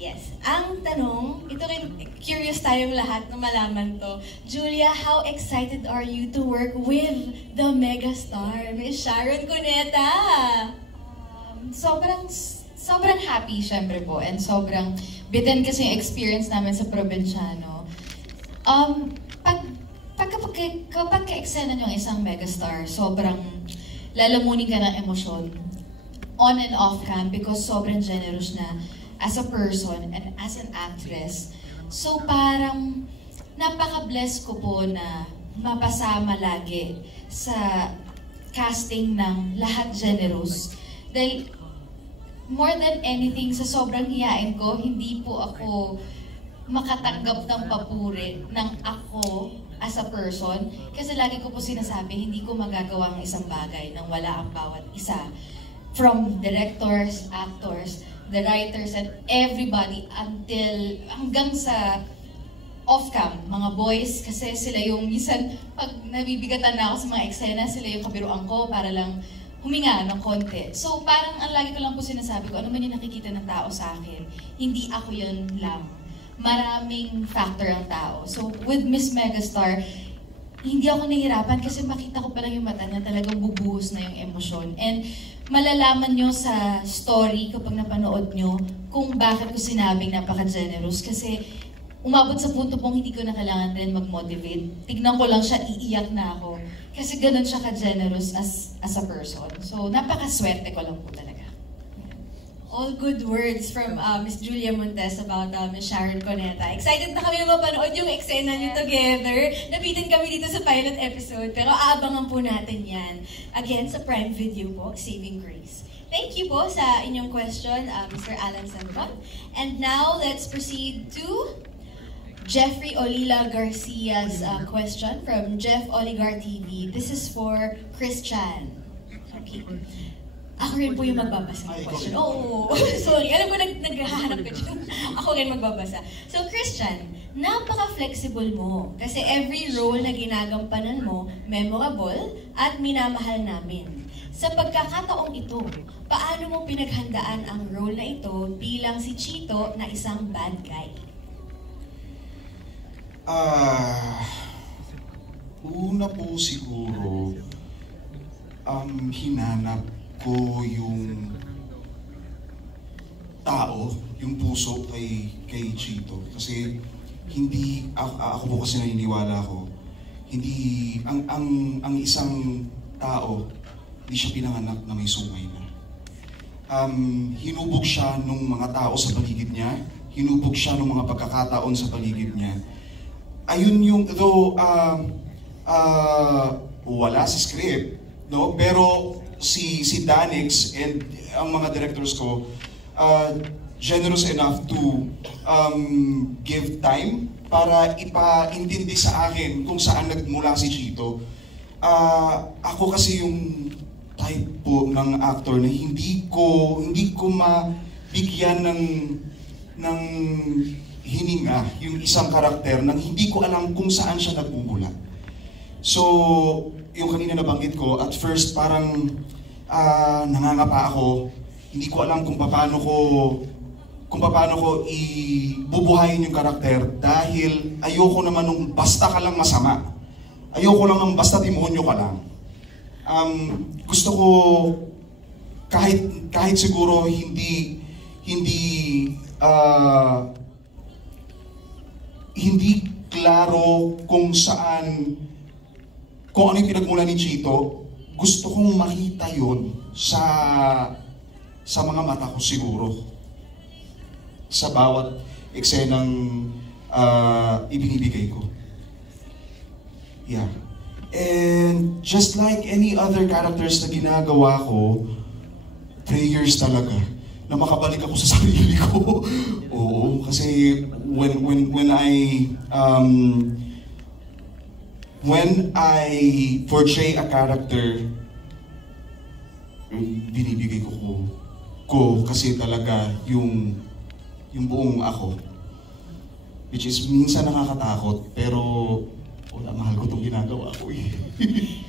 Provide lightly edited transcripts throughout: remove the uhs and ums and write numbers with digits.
Yes. Ang tanong, ito rin, curious tayong lahat na malaman to. Julia, how excited are you to work with the megastar, Miss Sharon Cuneta? Sobrang happy, syempre po. And sobrang bitin kasi yung experience namin sa Provinciano. Kapag ka-eksena nyo ang isang megastar, sobrang lalamunin ka ng emosyon. On and off cam, because sobrang generous na as a person and as an actress. So parang napaka-bless ko po na mapasama lagi sa casting ng lahat generous. Dahil more than anything, sa sobrang hiyain ko, hindi po ako makatanggap ng papuri ng ako as a person. Kasi lagi ko po sinasabi, hindi ko magagawa ang isang bagay nang wala ang bawat isa. From directors, actors, the writers, and everybody hanggang sa off-cam, mga boys, kasi sila yung minsan, pag nabibigatan na ako sa mga eksena, sila yung kabiruan ko para lang huminga ng konti. So parang ang lagi ko lang po sinasabi ko, ano man yung nakikita ng tao sa akin, hindi ako yun lang. Maraming factor ang tao. So with Miss Megastar, hindi ako nahihirapan kasi makita ko pa lang yung mata niya, talagang bubuhos na yung emosyon. And malalaman nyo sa story kapag napanood nyo kung bakit ko sinabing napaka-generous. Kasi umabot sa punto pong hindi ko na kailangan rin mag-motivate. Tignan ko lang siya, iiyak na ako. Kasi ganun siya ka-generous as a person. So napaka-swerte ko lang po talaga. All good words from Miss Julia Montes about Miss Sharon Cuneta. Excited na kami mapanood yung eksena niyo together. Nabitin kami dito sa pilot episode, pero aabangan po natin yan. Again, sa Prime Video po, Saving Grace. Thank you po sa inyong question, Mr. Alan Santon. And now, let's proceed to Jeffrey Olila Garcia's question from Jeff Oligar TV. This is for Christian. Okay. Ako rin po yung magbabasa ng question. Oh, sorry. Alam ko, naghahanap ka dyan. Ako rin magbabasa. So, Christian, napaka-flexible mo. Kasi every role na ginagampanan mo, memorable at minamahal namin. Sa pagkakataong ito, paano mo pinaghandaan ang role na ito bilang si Chito na isang bad guy? Una po siguro, hinanap ko yung tao, yung puso kay Chito. Kasi hindi, ako po kasi naniniwala ko, hindi, ang isang tao, hindi siya pinanganak na may sungay na. Hinubog siya ng mga tao sa paligid niya, hinubog siya ng mga pagkakataon sa paligid niya. Ayun yung, though, wala sa script, no? Pero si Danix and ang mga directors ko generous enough to give time para ipaintindi sa akin kung saan nagmula si Chito. Ako kasi yung type po ng actor na hindi ko mabigyan ng hininga yung isang karakter nang hindi ko alam kung saan siya nagmumula. So, yung kanina nabanggit ko, at first parang nangangapa ako. Hindi ko alam kung paano ko ibubuhayin yung karakter dahil ayoko naman nung basta ka lang masama. Ayoko lang nung basta demonyo ka lang. Gusto ko kahit siguro hindi klaro kung ano yung pinagmula ni Chito, gusto kong makita yon sa mga mata ko siguro. Sa bawat eksenang ibinibigay ko. Yeah. And just like any other characters na ginagawa ko, prayers talaga na makabalik ako sa sarili ko. Oo, kasi when I portray a character, binibigay ko kasi talaga yung buong ako. Which is minsan nakakatakot, pero wala, mahal ko itong ginagawa ko eh.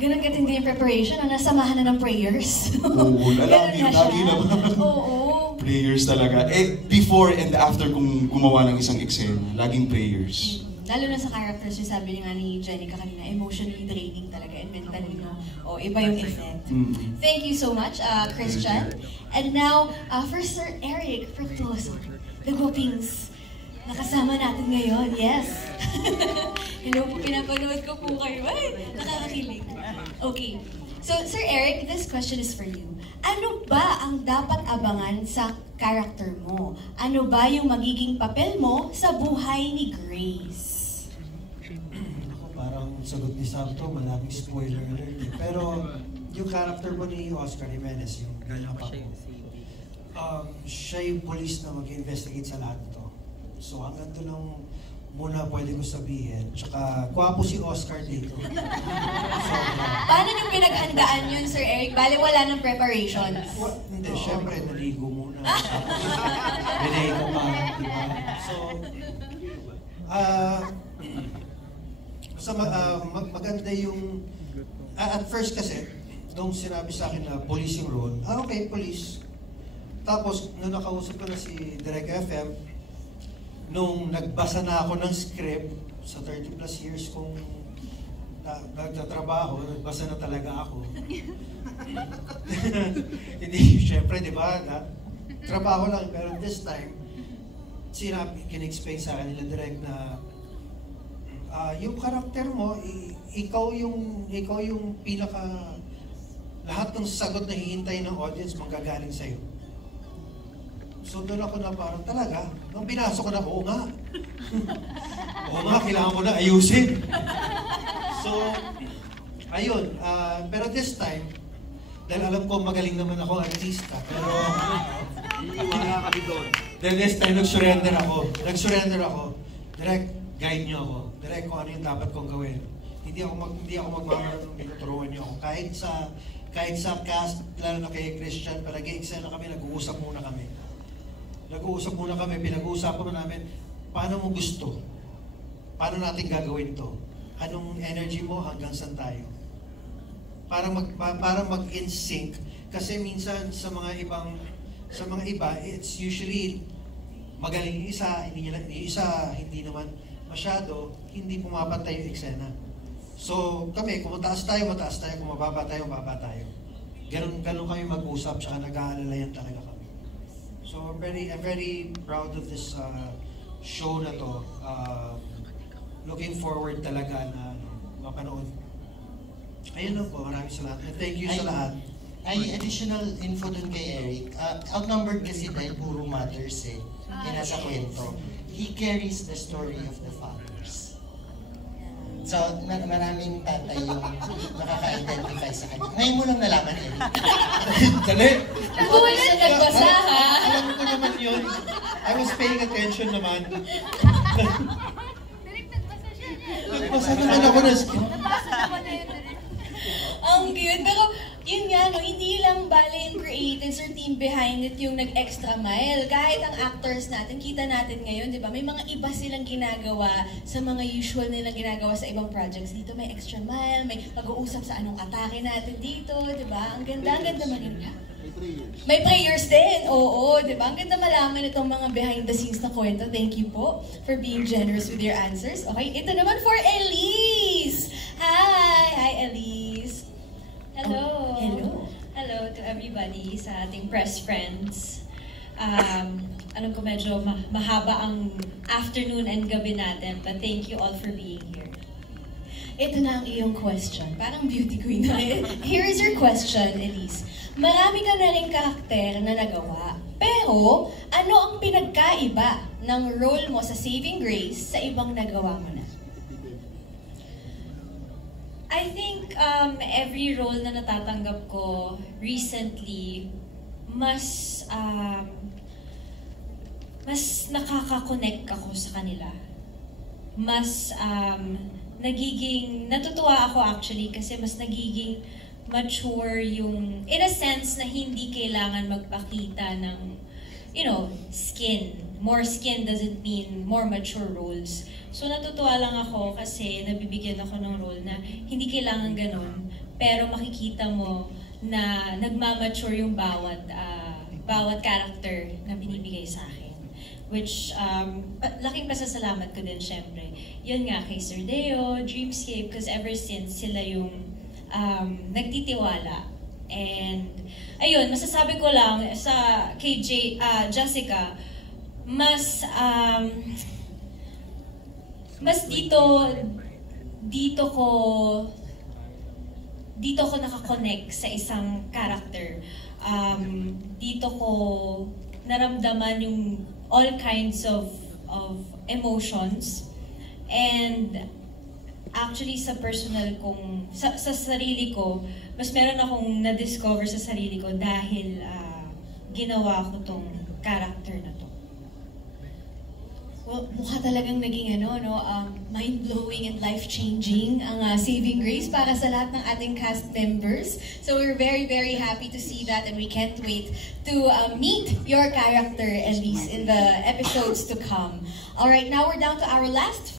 Ganun katindi yung preparation, nasamahan na ng prayers. Oo, lagi naman. Oo. Prayers talaga. Before and after kung gumawa ng isang eksena, laging prayers. Lalo na sa characters, yung sabi nga ni Jenica kanina, emotionally draining talaga and mentally, no? O, iba yung effect. Thank you so much, Christian. And now, for Sir Eric Fructuoso, the Gopings. Nakasama natin ngayon, yes. Hello po, pinapanood ko po kayo. Ay, nakakakilig. Okay. So, Sir Eric, this question is for you. Ano ba ang dapat abangan sa character mo? Ano ba yung magiging papel mo sa buhay ni Grace? Ako, parang sagot ni Santo, maraming spoiler alert. Pero yung character mo ni Oscar Jimenez, yung ganyan pa ko, siya yung police na mag-investigate sa lahat ito. So hanggang doon lang muna pwede ko sabihin. Tsaka, kwapo si Oscar dito. So, Paano yung pinaghandaan yun, Sir Eric? Bale, wala ng preparations. hindi, syempre, naligo muna. Binay ko pa, diba? So, maganda yung... at first kasi, nung sinabi sa akin na police yung role, okay, police. Tapos, nung nakausap ko na si Direk FM, nung nagbasa na ako ng script sa 30 plus years kung nagtatrabaho, nagbasa na talaga ako. Hindi, syempre, di ba? Trabaho lang, pero this time, kin-explain sa akin nila direct na yung karakter mo, ikaw yung pinaka, lahat ng sagot na hihintay ng audience manggagaling sa'yo. So doon ako na parang talaga, nung binasok ko na, oo nga. Oo nga, kailangan ko na ayusin. So, ayun. Pero this time, dahil alam ko magaling naman ako artista, pero iiwala kami doon. Then this time, nag-surrender ako. Direct, guide niyo ako. Direct kung ano yung dapat kong gawin. Hindi ako magmamarunong, tuturuan niyo ako. Kahit sa cast, lalo na kay Christian, para nag-i-excel na kami, nag-uusap muna kami. Pinag-uusapan namin, paano mo gusto? Paano natin gagawin to? Anong energy mo hanggang saan tayo? Para mag-in sync. Kasi minsan sa mga iba, it's usually magaling yung isa, hindi naman masyado, hindi pumapantay yung eksena. So kami, kung mataas tayo, kung mababa tayo. Ganun kami mag-usap, tsaka nag-aalalayan talaga kami. So I'm very proud of this show na to. Looking forward talaga na mapanood. Ayun lang po, maraming salamat. Thank you sa lahat. Ay, additional info dun kay Eric. Outnumbered kasi dahil puro mothers eh. Yung nasa kwento. He carries the story of the fathers. So, maraming tatay yung nakaka-identify sa kanya. Ngayon mo lang nalaman, Eric. Dali! Wala nagbasa, ha? Alam ko naman yun. I was paying attention naman. Nagbasa naman ako na script. Ang cute. Pero yun nga, no, hindi lang bale yung creatives or team behind it yung nag-extra mile. Kahit ang actors natin, kita natin ngayon, di ba? May mga iba silang ginagawa sa mga usual nilang ginagawa sa ibang projects. Dito may extra mile, may pag-uusap sa anong atake natin dito, di ba? Ang ganda maganda. May prayers din, oo, di ba? Ang ganda malaman itong mga behind the scenes na kwento. Thank you po for being generous with your answers. Okay, ito naman for Elise! Hi, Elise! Hello. Hello. Hello to everybody sa ating press friends. Alam ko medyo mahaba ang afternoon and gabi natin, but thank you all for being here. Ito na ang iyong question. Parang beauty queen na. Here is your question, Elise. Marami ka na rin karakter na nagawa. Pero, ano ang pinagkaiba ng role mo sa Saving Grace sa ibang nagawa mo na? I think every role na natatanggap ko recently, mas nakaka-connect ako sa kanila. Mas natutuwa ako actually kasi mas nagiging mature in a sense na hindi kailangan magpakita ng, skin more skin doesn't mean more mature roles. So natutuwa lang ako kasi nabibigyan ako ng role na hindi kailangan ganun, pero makikita mo na nagmamature yung bawat character na binibigay sa akin. Which, laking pasasalamat ko din syempre. Yun nga kay Sir Deo, Dreamscape, because ever since sila yung nagtitiwala. And, ayun, masasabi ko lang kay Jessica, mas dito ko nakakonect sa isang character. Dito ko naramdaman yung all kinds of emotions. And actually sa personal kong, sa sarili ko, mas meron akong na-discover sa sarili ko dahil ginawa ko tong character na to. Well, mukha talagang naging mind-blowing and life-changing ang Saving Grace para sa lahat ng ating cast members. So we're very, very happy to see that, and we can't wait to meet your character, Elise, in the episodes to come. All right, now we're down to our last